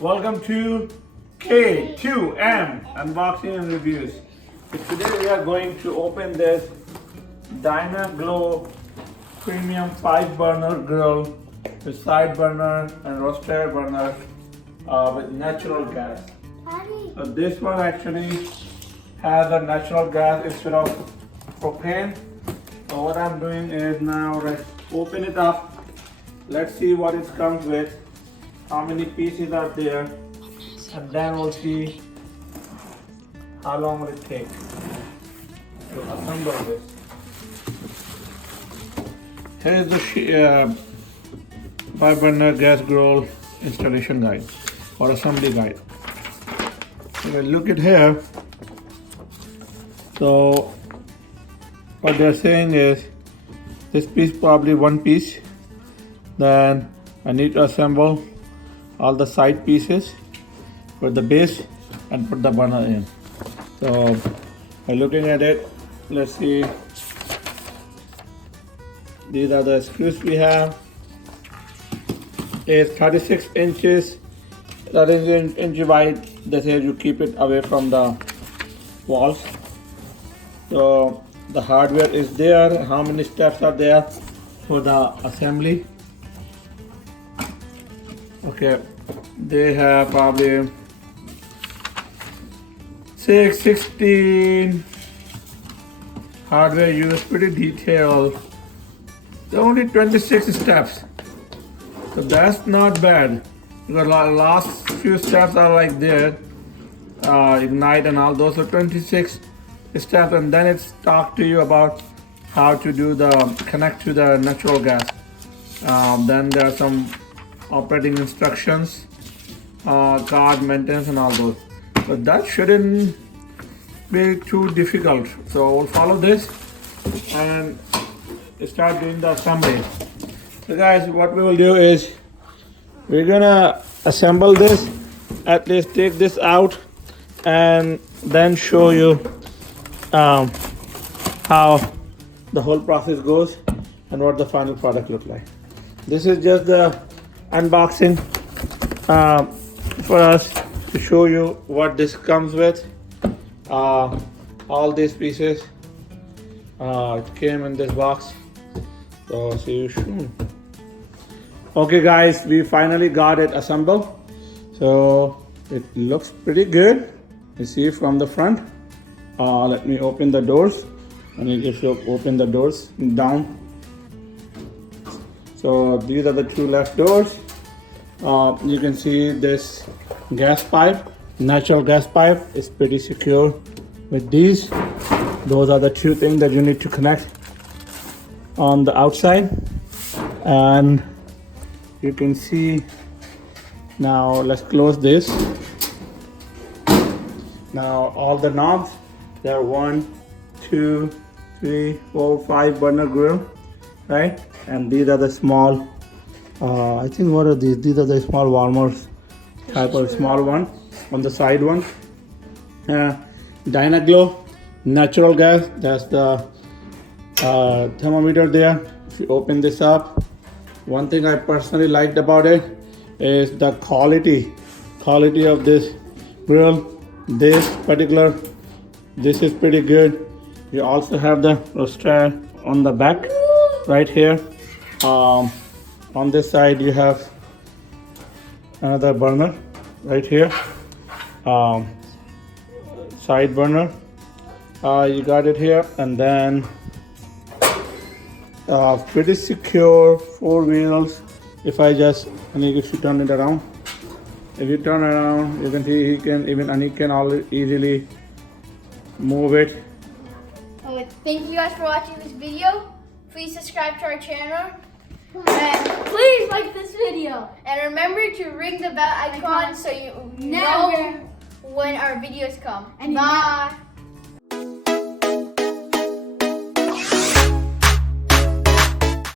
Welcome to K2M Unboxing and Reviews. So today we are going to open this Dyna-Glo premium 5-burner grill with side burner and rotisserie burner with natural gas. So this one actually has a natural gas instead of propane. So what I'm doing is now let's open it up. Let's see what it comes with, how many pieces are there, and then we'll see how long will it take to assemble this. Here is the 5-burner gas grill installation guide or assembly guide. So we'll look at here. So what they're saying is this piece probably one piece. Then I need to assemble all the side pieces for the base and put the burner in. So by looking at it, let's see. These are the screws we have. It's 36 inches, 36 inch wide. That is, you keep it away from the walls. So the hardware is there. How many steps are there for the assembly? Okay, they have probably 16 hardware used, pretty detailed. There are only 26 steps, so that's not bad. The last few steps are like there, ignite and all those. So 26 steps, and then it's talk to you about how to do the connect to the natural gas. Then there are some operating instructions, card maintenance and all those. But that shouldn't be too difficult. So we'll follow this and start doing the assembly. So guys, what we will do is we're gonna assemble this, at least take this out and then show you how the whole process goes and what the final product looks like. This is just the unboxing for us to show you what this comes with. All these pieces it came in this box, so see you soon. Okay guys, we finally got it assembled, so it looks pretty good. You see from the front. Let me open the doors, and if you open the doors down, so these are the two left doors. You can see this gas pipe, natural gas pipe is pretty secure with these. Those are the two things that you need to connect on the outside. And you can see, now let's close this. Now all the knobs, there are 1, 2, 3, 4, 5 burner grill, right? And these are the small, I think what are these? These are the small warmers, type of small one on the side one. Dyna-Glo, natural gas, that's the thermometer there. If you open this up, one thing I personally liked about it is the quality of this grill. This is pretty good. You also have the rotisserie on the back right here. On this side you have another burner right here, side burner. You got it here, and then pretty secure 4 wheels. If you turn it around, you can see Aniq can easily move it. Thank you guys for watching this video. Please subscribe to our channel. And please like this video. And remember to ring the bell icon so you know when our videos come. And bye.